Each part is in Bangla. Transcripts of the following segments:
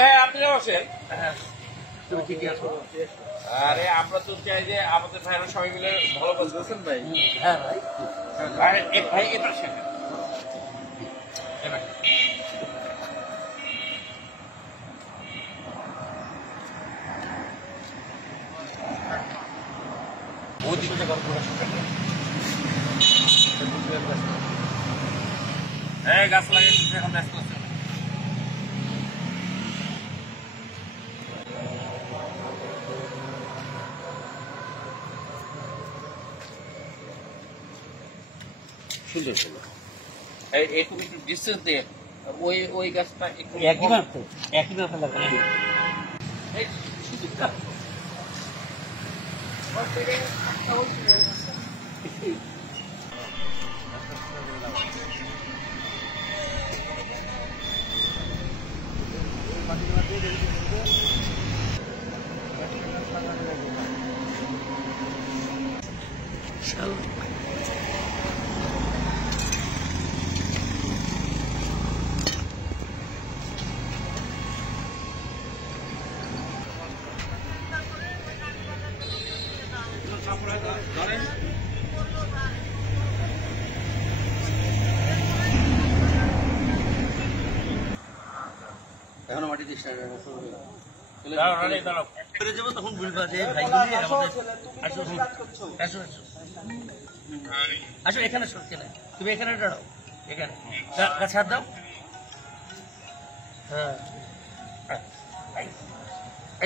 ভাই আপনি বসেন। আরে আমরা তো চাই যে আমাদের ভাইরা সবাই মিলে ভালো কাজ করছেন ভাই। হ্যাঁ ভাই ভাই এবার গাছ লাগিয়েছে এখন ব্যস্ত আছে। সুন্দর সুন্দর একটু একটু ডিস্টেন্স দিয়ে ওই গাছটা একই ব্যাপার লাগে। এখনো মাটি দিস তখন বুঝবা যে ভাইগুলি আসো এখানে তুমি এখানে দাঁড়াও, এখানে গাছ হাত দাও। হ্যাঁ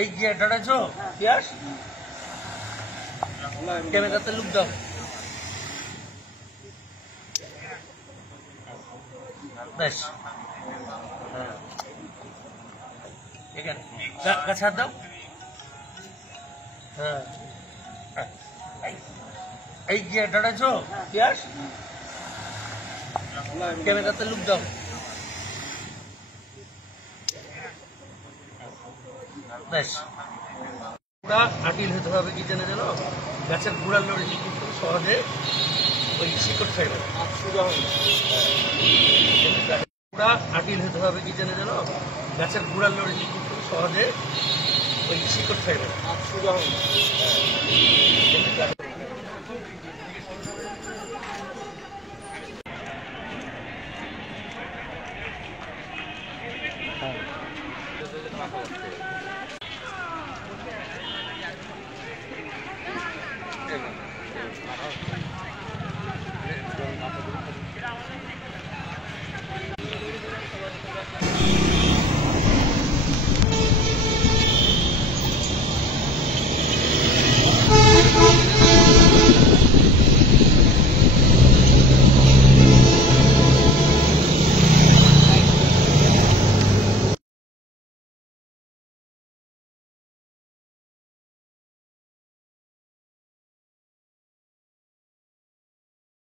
এই যে দাঁড়াইছো পিয়াস ক্যামেরাতে লুক দাও। বেশ হ্যাঁ এখানে গাছ হাত দাও। হ্যাঁ এই যে দাঁড়াইছো পিয়াস ক্যামেরাতে লুক দাও। বেশ আটিল হতে হবে কি জানে জানো, গাছের গুড়ার লড়ে কিন্তু সহজে ওই শিকড় খাইবে। আটিল হতে হবে কি জানে জানো, গাছের গুড়ার লড়ে কিন্তু সহজে ওই শিকড় খাইবে। হ্যাঁ